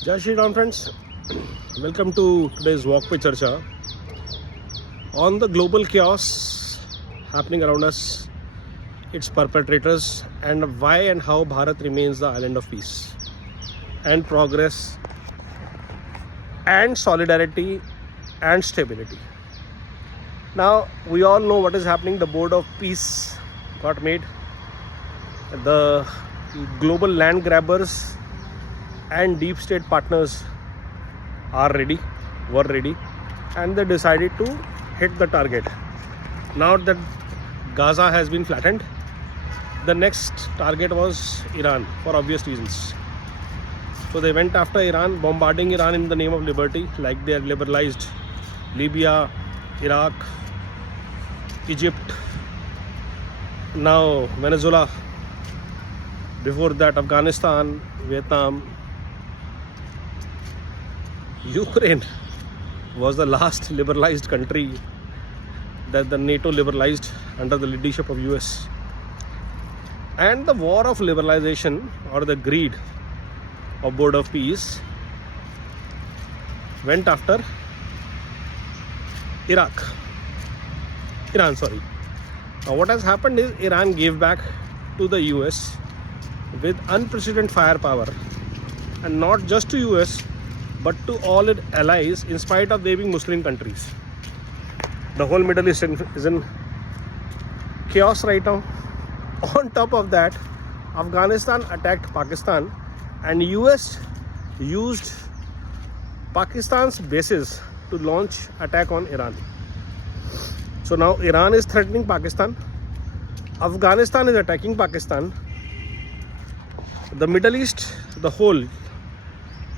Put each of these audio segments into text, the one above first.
Jai Shri Ram friends, welcome to today's Walk Pe Charcha on the global chaos happening around us, its perpetrators, and why and how Bharat remains the island of peace and progress and solidarity and stability. Now we all know what is happening. The Board of Peace got made. The global land grabbers and deep state partners were ready, and they decided to hit the target. Now that Gaza has been flattened, the next target was Iran for obvious reasons. So they went after Iran, bombarding Iran in the name of liberty, like they had liberalized Libya, Iraq, Egypt, now Venezuela, before that Afghanistan, Vietnam. Ukraine was the last liberalized country that the NATO liberalized under the leadership of US. And the war of liberalization, or the greed of Board of Peace, went after Iran. Now what has happened is Iran gave back to the US with unprecedented firepower, and not just to US but to all its allies, in spite of they being Muslim countries. The whole Middle East is in chaos right now. On top of that, Afghanistan attacked Pakistan, and US used Pakistan's bases to launch attack on Iran. So now Iran is threatening Pakistan, Afghanistan is attacking Pakistan, the Middle East, the whole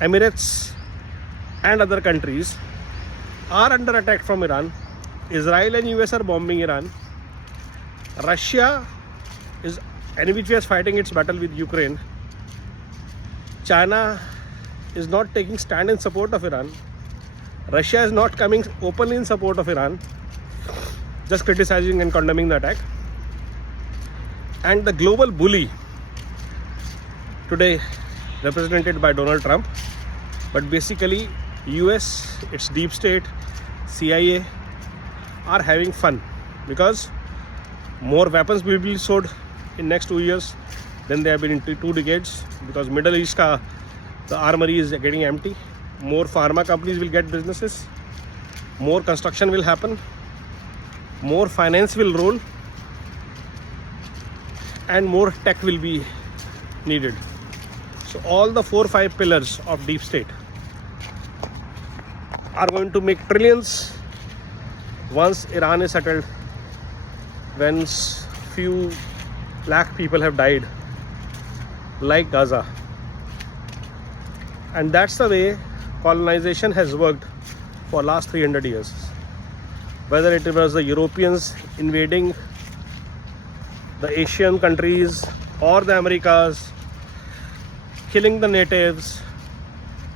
Emirates and other countries are under attack from Iran. Israel and US are bombing Iran. Russia is any which way is fighting its battle with Ukraine. China is not taking stand in support of Iran. Russia is not coming openly in support of Iran, just criticizing and condemning the attack. And the global bully today, represented by Donald Trump, but basically US, its deep state, CIA are having fun, because more weapons will be sold in next 2 years than they have been in 2 decades, because Middle East the armory is getting empty. More pharma companies will get businesses, more construction will happen, more finance will roll, and more tech will be needed. So all the 4 or 5 pillars of deep state are going to make trillions once Iran is settled, when few lakh people have died, like Gaza. And that's the way colonization has worked for last 300 years. Whether it was the Europeans invading the Asian countries or the Americas, killing the natives,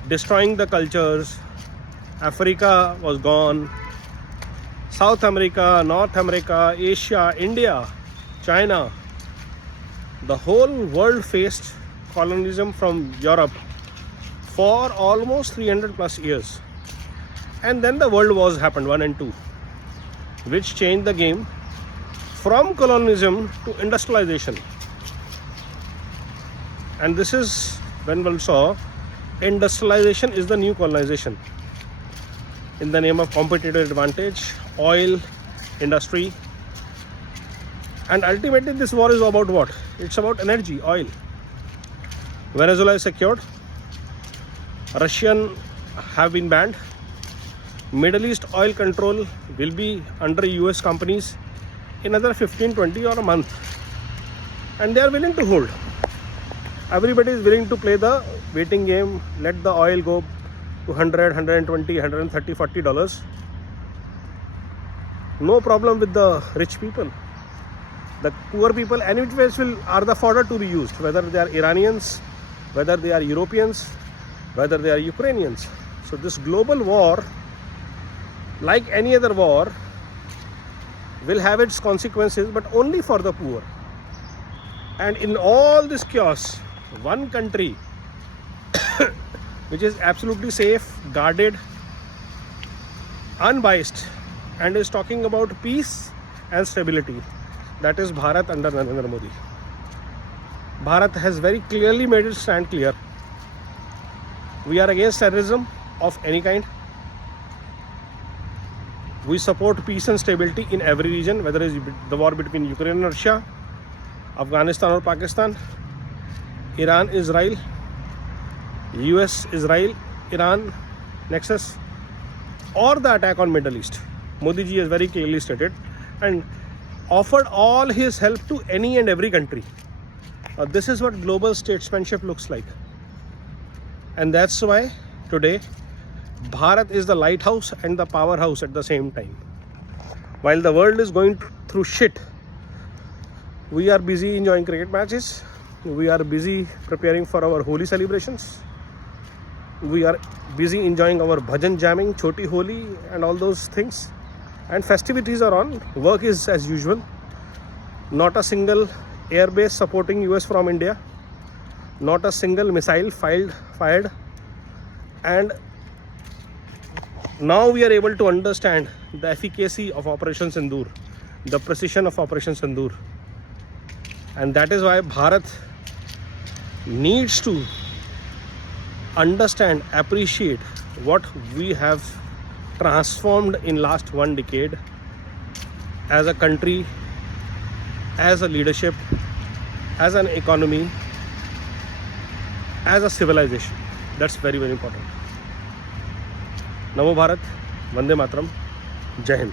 destroying the cultures. Africa was gone. South America, North America, Asia, India, China. The whole world faced colonialism from Europe for almost 300 plus years. And then the world wars happened, 1 and 2, which changed the game from colonialism to industrialization. And this is when one saw industrialization is the new colonization, in the name of competitive advantage, oil industry. And ultimately this war is about what? It's about energy, oil. Venezuela is secured, Russian have been banned, Middle East oil control will be under US companies in another 15-20 or a month, and they are willing to hold. Everybody is willing to play the waiting game, let the oil go to 100, 120, 130, $40. No problem with the rich people. The poor people, any which ways, are the fodder to be used, whether they are Iranians, whether they are Europeans, whether they are Ukrainians. So this global war, like any other war, will have its consequences, but only for the poor. And in all this chaos, one country which is absolutely safe, guarded, unbiased, and is talking about peace and stability. That is Bharat under Narendra Modi. Bharat has very clearly made its stand clear. We are against terrorism of any kind. We support peace and stability in every region, whether it is the war between Ukraine and Russia, Afghanistan or Pakistan, Iran, Israel, US, Israel, Iran nexus, or the attack on Middle East. Modi ji has very clearly stated and offered all his help to any and every country. This is what global statesmanship looks like. And that's why today Bharat is the lighthouse and the powerhouse at the same time. While the world is going through shit, we are busy enjoying cricket matches. We are busy preparing for our Holi celebrations. We are busy enjoying our bhajan jamming, Choti Holi and all those things. And festivities are on. Work is as usual. Not a single airbase supporting US from India. Not a single missile fired. And now we are able to understand the efficacy of Operation Sindoor, the precision of Operation Sindoor. And that is why Bharat needs to understand, appreciate what we have transformed in last 1 decade as a country, as a leadership, as an economy, as a civilization. That's very, very important. Namo Bharat, Vande Mataram, Jai Hind.